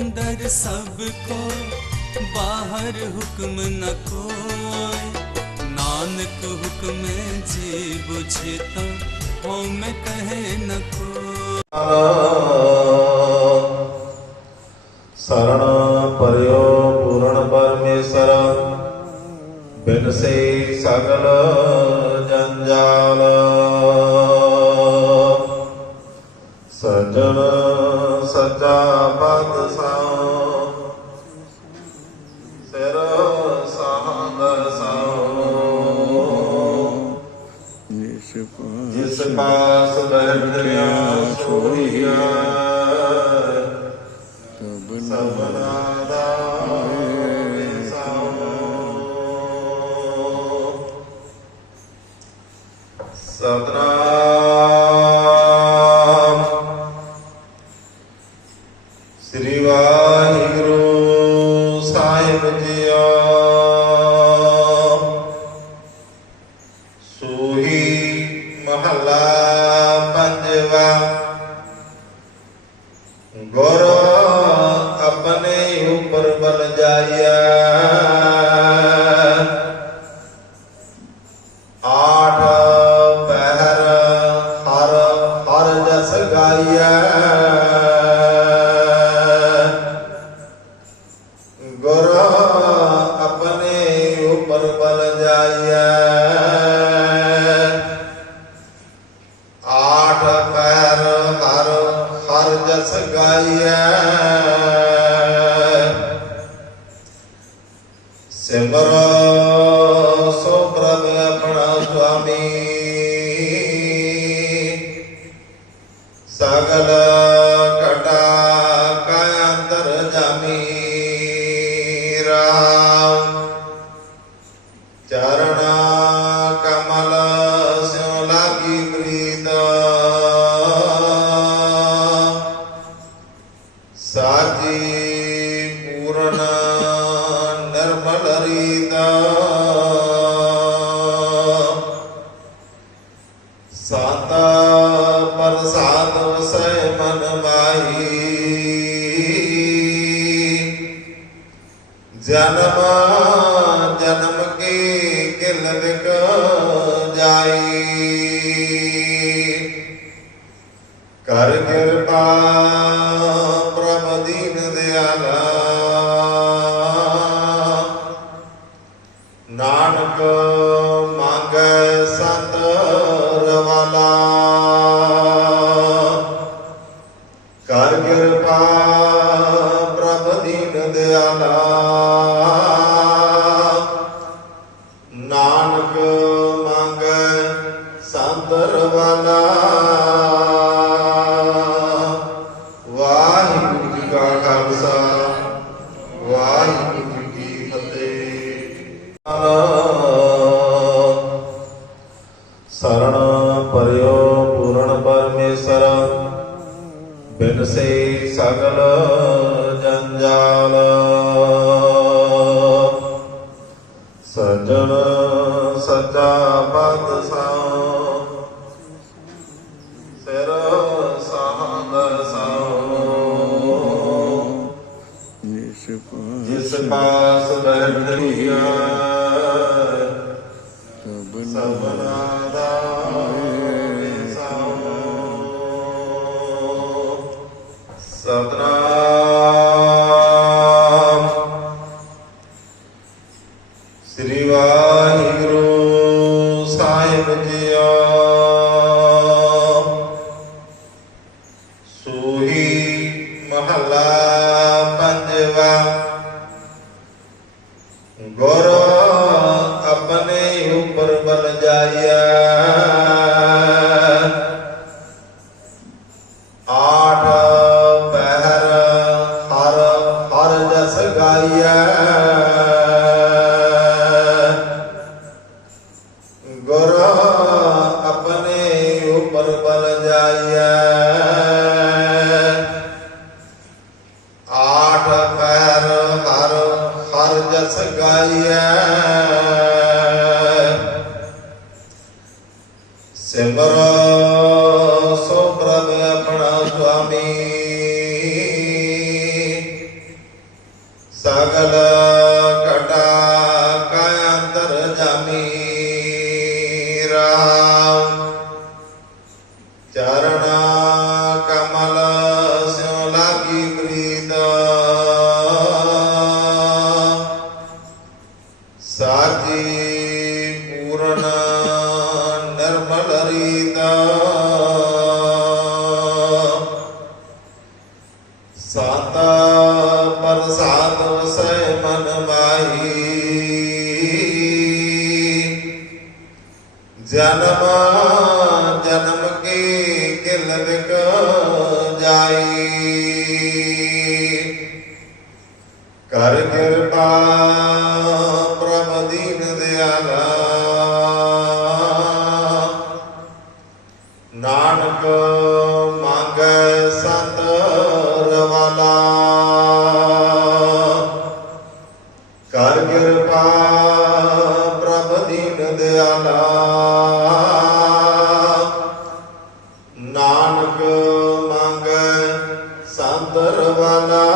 अंदर सबको बाहर हुक्म न कोय नानक हुक्म जे बुझता हो मैं कहे न को शरण पर्यो पूर्ण परमेश्वर बिन से सगल ਸਜਣ ਸੱਚਾ ਪਾਤਸ਼ਾਹ। ਸਿਰ ਸਾਹੰਦ ਸਾਉ ਜਿਸ ਪਾਸ ਬਹਿਠਿਆ ਸੋਈਆ। ਸਭਨਾ ਦਾ ਸਤਨਾਮ ਮਹੱਲਾ ਪੰਜਵਾ। ਗੁਰ ਆਪਣੇ ਉਪਰ ਬਲ ਜਾਇਆ। ਆਠ ਪਹਿਰ ਹਰ ਹਰ ਜਸ ਗਾਇਆ। ਗੁਰ ਸਿਮਰ ਸੋ ਪ੍ਰਭ ਆਪਣਾ ਸੁਆਮੀ ਸਗਲ ਸਾਤ ਪ੍ਰਸਾਦ ਵਸੈ ਮਨ ਮਾਹੀ। ਜਨਮ ਜਨਮ ਕੀ ਕਿਲ ਵਿਕ ਜਾਈ। ਕਰ ਕਿਰਪਾ ਪ੍ਰਭ ਦੀਨ ਦਿਆਲਾ। ਦਿਆਲਾ ਨਾਨਕ ਮੰਗੈ ਸੰਤ ਵਾਹਿਗੁਰੂ ਜੀ ਕਾ ਖਾਲਸਾ, ਵਾਹਿਗੁਰੂ ਜੀ ਕੀ ਫਤਿਹ। ਸਰਣ ਪਰਿਓ ਪੂਰਨ ਪਰਮੇਸ਼ਰ, ਬਿਨ ਸੇ ਸਗਲ ਜੰਜਾਲ ਸਜਣ ਸੱਚਾ ਪਾਤਸ਼ਾਹ ਸਿਰ ਸਾਹੰਦ ਸਾਉ। ਜਿਸ ਪਾਸ ਬੈਠਿਆ ਸਭਨਾ ਦਾ ਸਾਉ। ਵਾਹਿਗੁਰੂ ਸਾਹਿਬ ਜੀਆ। ਸੋਹੀ ਮਹੱਲਾ ਪੰਜਵਾ, ਗੁਰ ਆਪਣੇ ਉਪਰ ਬਲ ਜਾਇਆ। ਆਠ ਪਹਿਰ ਹਰ ਹਰ ਜਸ ਗਾਇਆ। ਪ੍ਰਭ ਆਪਣਾ ਸੁਆਮੀ। ਸਗਲ ਘਟਾ ਕਾਇਆ ਜਾਮੀ। ਰਾਮ ਚਰਣਾ ਕਮਲ ਸਿਉ ਲਾਗੀ ਪ੍ਰੀਤ। ਸਾਚੀ ਪੂਰਨ ਨਿਰਮਲ ਰੀਤ। ਜਨਮ ਜਨਮ ਕੀ ਕਰ ਕਿਰਪਾ ਪ੍ਰਭ ਦੀਨ ਦਿਆਲਾ। দরবানা